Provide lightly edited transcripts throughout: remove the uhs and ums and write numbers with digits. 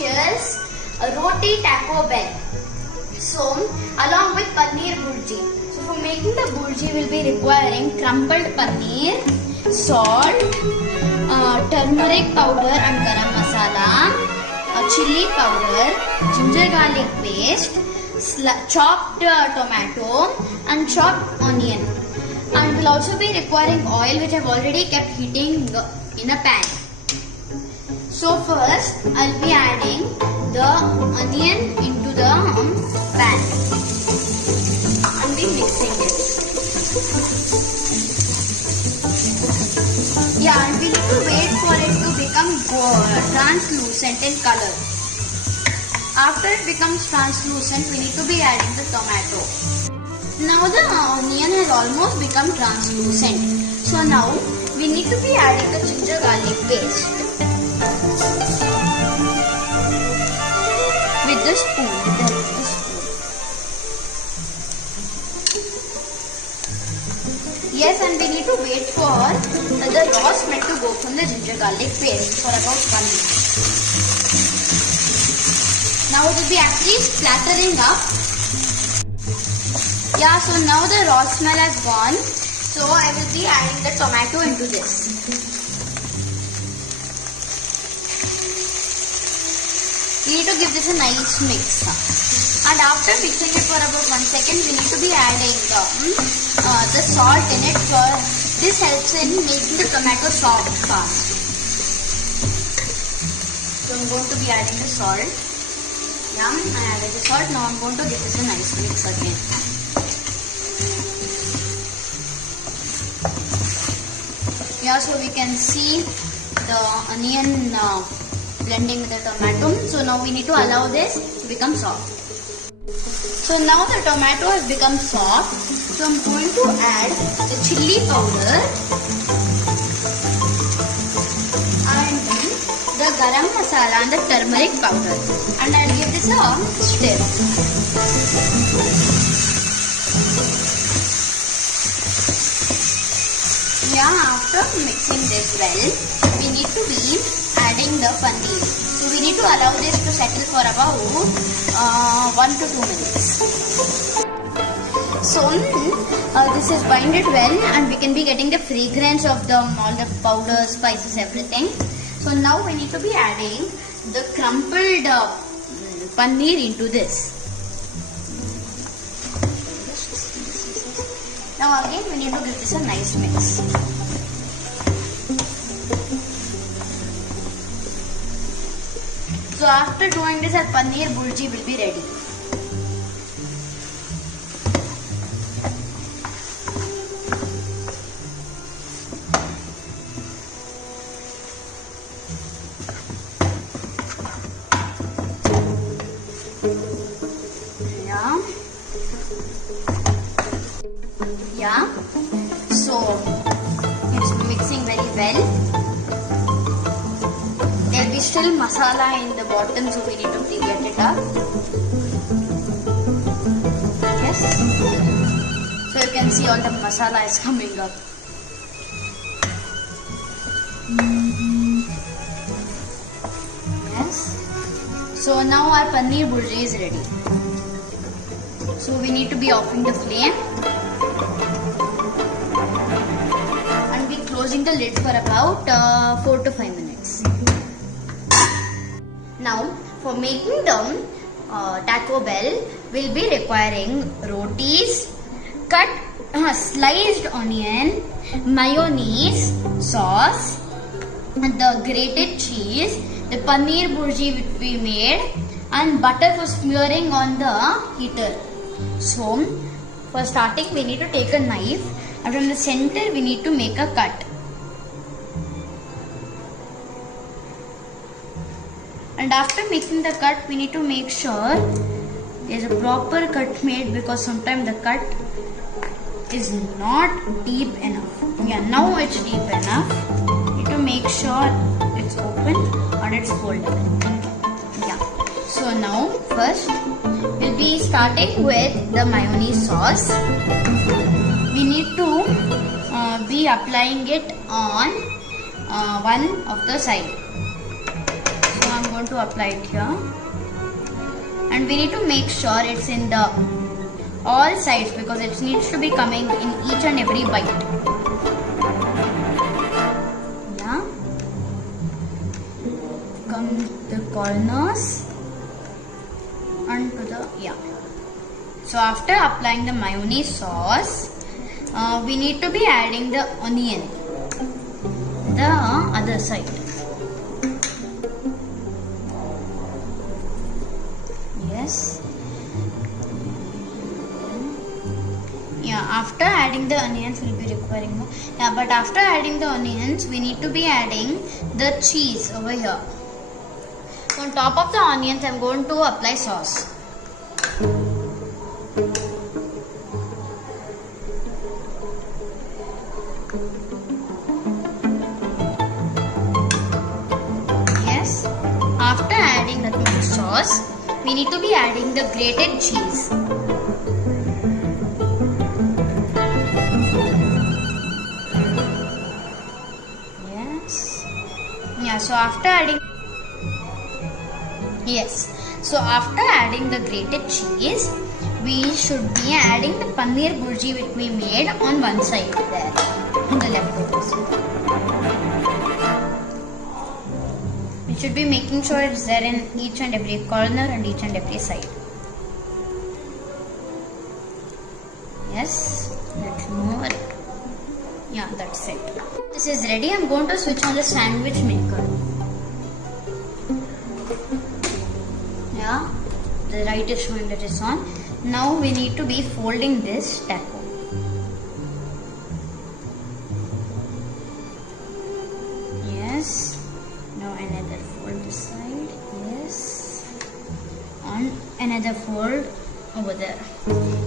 delicious roti Taco Bell. So along with paneer burji. So for making the burji, we'll be requiring crumbled paneer, salt, turmeric powder and garam masala, chili powder, ginger garlic paste, chopped tomato and chopped onion. And we'll also be requiring oil, which I've already kept heating in a pan. So first I'll be adding the onion into the pan and be mixing it. Yeah, and we need to wait for it to become translucent in color. After it becomes translucent, we need to be adding the tomato. Now the onion has almost become translucent. So now we need to be adding the ginger garlic paste with the spoon. Yes, and we need to wait for the raw smell to go from the ginger garlic paste for about 1 minute. Now it will be actually splattering up. Yeah, so now the raw smell has gone. So I will be adding the tomato into this. We need to give this a nice mix. And after mixing it for about 1 second, we need to be adding the salt in it. For this helps in making the tomato soft fast. So I'm going to be adding the salt. Yeah, I added the salt. Now I'm going to give this a nice mix again. Yeah, so we can see the onion blending with the tomato. So now we need to allow this to become soft. So now the tomato has become soft. So I'm going to add the chili powder and the garam masala and the turmeric powder. And I'll give this a stir. Yeah, after mixing this well, we need to be adding the paneer. So we need to allow this to settle for about 1 to 2 minutes. So this is binded well, and we can be getting the fragrance of all the powders, spices, everything. So now we need to be adding the crumpled paneer into this. Now again we need to give this a nice mix. So after doing this, our paneer burji will be ready. Yeah. So it's mixing very well. There will be still masala in the bottom, so we need to get it up. Yes. So you can see all the masala is coming up. Yes. So now our paneer burji is ready. So we need to be offing the flame and be closing the lid for about 4 to 5 minutes. Now for making the Taco Bell, we'll be requiring rotis, cut sliced onion, mayonnaise, sauce, the grated cheese, the paneer burji which we made, and butter for smearing on the heater. So for starting, we need to take a knife, and from the center we need to make a cut. And after making the cut, we need to make sure there's a proper cut made, because sometimes the cut is not deep enough. Yeah, now it's deep enough. You need to make sure it's open or it's folded. Yeah. So now first we'll be starting with the mayonnaise sauce. We need to be applying it on one of the side. So I'm going going to apply it here. And we need to make sure it's in the all sides because it needs to be coming in each and every bite. Yeah. Come to the corners and to the, yeah. So after applying the mayonnaise sauce, we need to be adding the onion, the other side. Yes. Yeah, after adding the onions, we'll be requiring more. Yeah, but after adding the onions, we need to be adding the cheese over here. So on top of the onions, I'm going to apply sauce. Yes. After adding that much sauce, we need to be adding the grated cheese. Yes. Yeah, so after adding the grated cheese, we should be adding the paneer burji which we made on one side there, on the leftovers. We should be making sure it's there in each and every corner and each and every side. Yes, little more. Yeah, that's it. This is ready. I'm going to switch on the sandwich maker. Yeah, the light is showing that it's on. Now we need to be folding this taco. Yes. Now another fold this side. Yes. And another fold over there.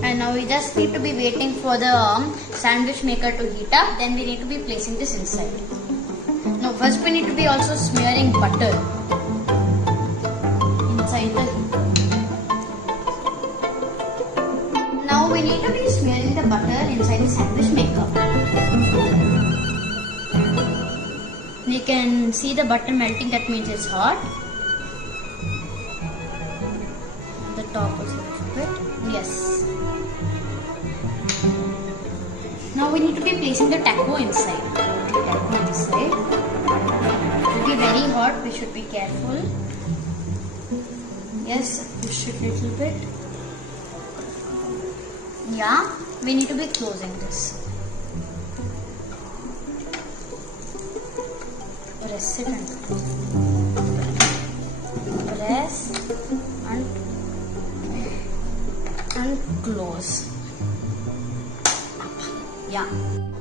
And now we just need to be waiting for the sandwich maker to heat up. Then we need to be placing this inside. Now first we need to be also smearing butter inside the heater. Now we need to be smearing the butter inside the sandwich maker. You can see the butter melting, that means it's hot. The top also a little bit. Yes. Now we need to be placing the taco inside. Taco inside. It will be very hot, we should be careful. Yes, push it a little bit. Yeah, we need to be closing this. Press it and press and close. Yeah,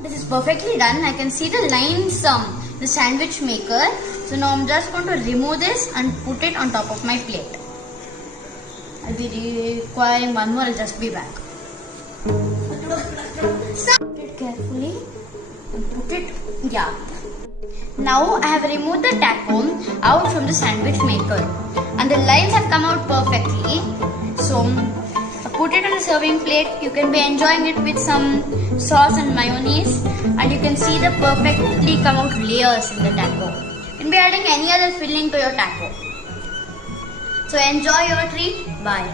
this is perfectly done. I can see the lines, the sandwich maker. So now I'm just going to remove this and put it on top of my plate. I'll be requiring one more. I'll just be back. Put it carefully and put it, yeah. Now I have removed the taco out from the sandwich maker and the lines have come out perfectly. So put it on a serving plate. You can be enjoying it with some sauce and mayonnaise, and you can see the perfectly come out layers in the taco. You can be adding any other filling to your taco. So enjoy your treat. Bye.